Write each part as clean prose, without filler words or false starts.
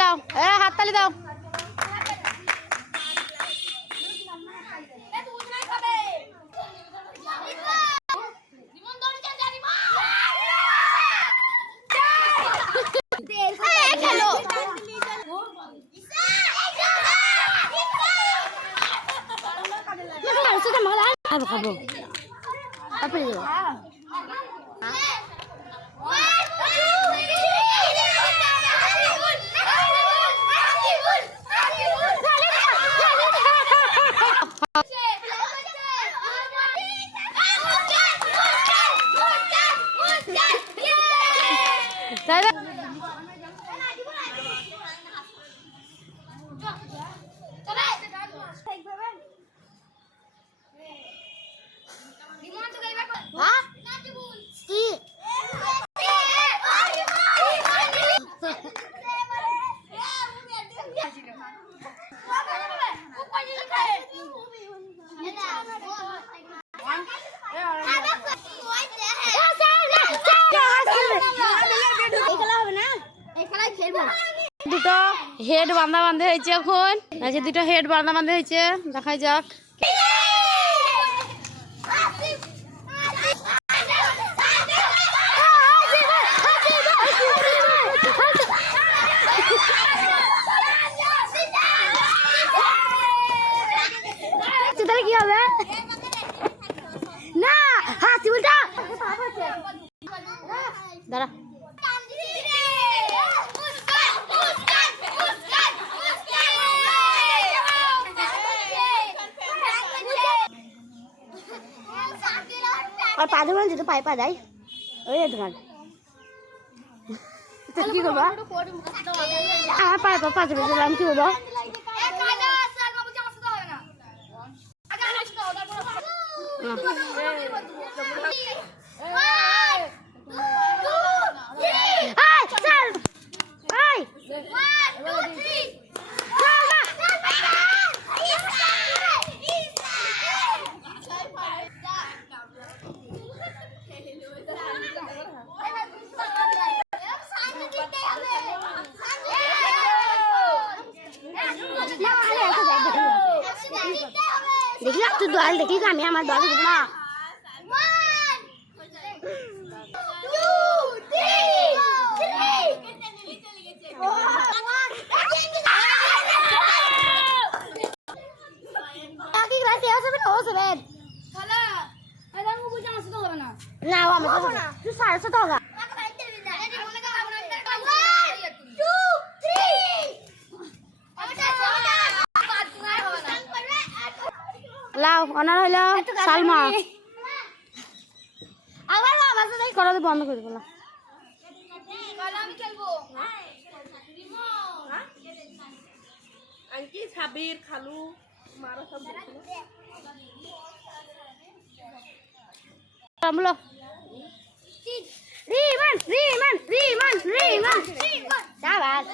লাও হাততালি দাও। খাবো খাবো তারপরে দুটো হেড বাঁধা বাঁধে হয়েছে। এখন দুটো হেড বাঁধা বাঁধে হয়েছে, দেখাই যাক। তাহলে কি হবে না হাসি বলটা দাঁড়া আর পা ধরুন যেতে পায়ে পা দেয় ওই দোকান কি করবো আমার পায়ে পা পাঁচ বেজে আমি কি করবো দেখি না তুই দল দেখি আমি আমার দল দেখ না লাও অনার হইল সালমা আবার করা বন্ধ করে দিলাম। আঙ্কি সাবির খালু মারা সব বলো রিমান রিমান রিমান রিমান সাবাস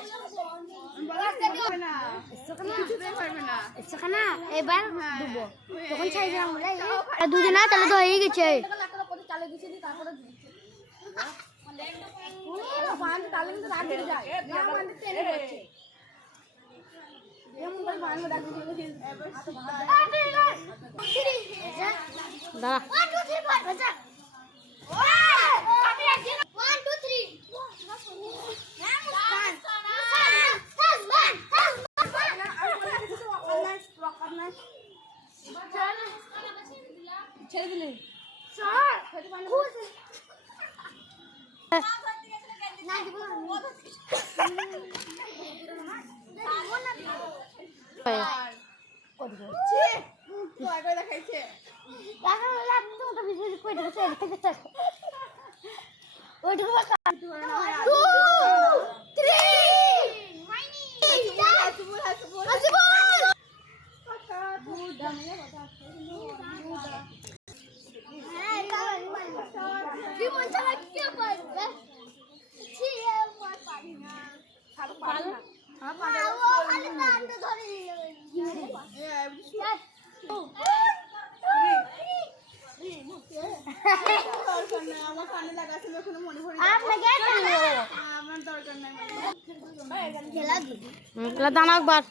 এবার দুবো তখন ছাই দিলাম দুজনা তাহলে তো হয়ে গেছে। দানা একবার